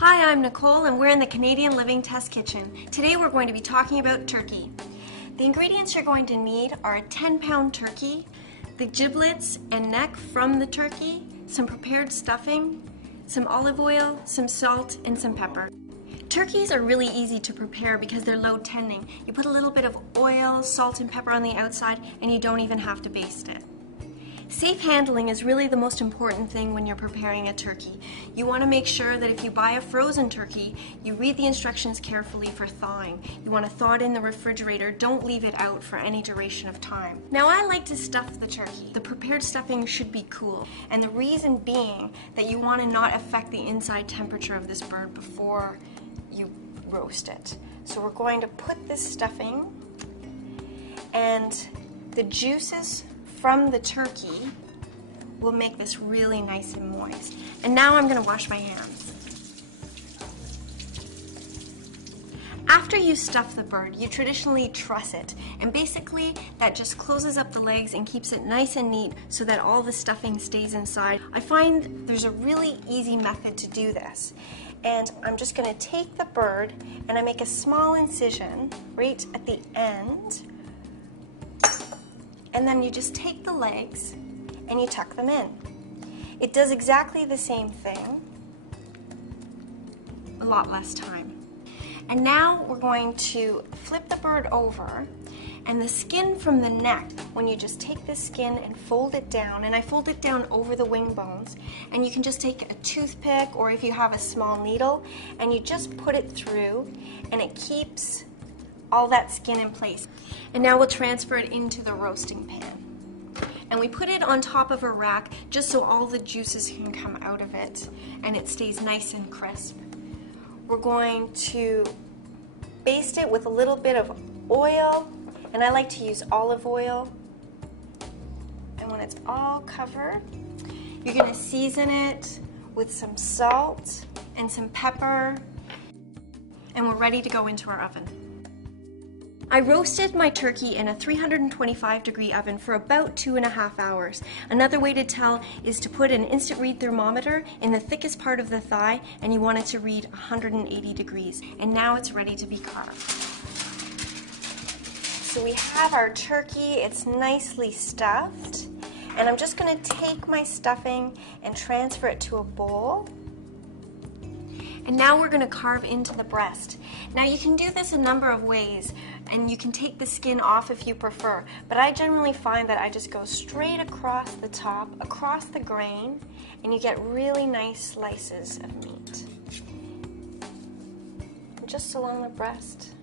Hi, I'm Nicole and we're in the Canadian Living Test Kitchen. Today we're going to be talking about turkey. The ingredients you're going to need are a 10-pound turkey, the giblets and neck from the turkey, some prepared stuffing, some olive oil, some salt, and some pepper. Turkeys are really easy to prepare because they're low tending. You put a little bit of oil, salt, and pepper on the outside and you don't even have to baste it. Safe handling is really the most important thing when you're preparing a turkey. You want to make sure that if you buy a frozen turkey, you read the instructions carefully for thawing. You want to thaw it in the refrigerator. Don't leave it out for any duration of time. Now, I like to stuff the turkey. The prepared stuffing should be cool, and the reason being that you want to not affect the inside temperature of this bird before you roast it. So we're going to put this stuffing and the juices from the turkey will make this really nice and moist. And now I'm going to wash my hands. After you stuff the bird, you traditionally truss it, and basically that just closes up the legs and keeps it nice and neat so that all the stuffing stays inside. I find there's a really easy method to do this, and I'm just going to take the bird and I make a small incision right at the end. And then you just take the legs and you tuck them in. It does exactly the same thing, a lot less time. And now we're going to flip the bird over, and the skin from the neck, when you just take the skin and fold it down, and I fold it down over the wing bones, and you can just take a toothpick or if you have a small needle, and you just put it through, and it keeps all that skin in place. And now we'll transfer it into the roasting pan. And we put it on top of a rack just so all the juices can come out of it and it stays nice and crisp. We're going to baste it with a little bit of oil, and I like to use olive oil. And when it's all covered, you're going to season it with some salt and some pepper, and we're ready to go into our oven. I roasted my turkey in a 325-degree oven for about 2.5 hours. Another way to tell is to put an instant read thermometer in the thickest part of the thigh, and you want it to read 180 degrees. And now it's ready to be carved. So we have our turkey, it's nicely stuffed, and I'm just going to take my stuffing and transfer it to a bowl. And now we're going to carve into the breast. Now you can do this a number of ways, and you can take the skin off if you prefer, but I generally find that I just go straight across the top, across the grain, and you get really nice slices of meat. Just along the breast.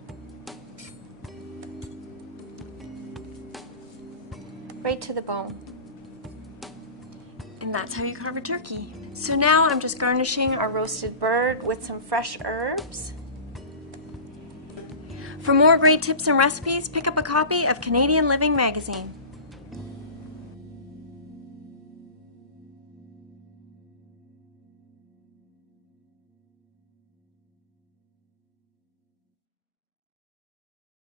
Right to the bone. And that's how you carve a turkey. So now I'm just garnishing our roasted bird with some fresh herbs. For more great tips and recipes, pick up a copy of Canadian Living magazine.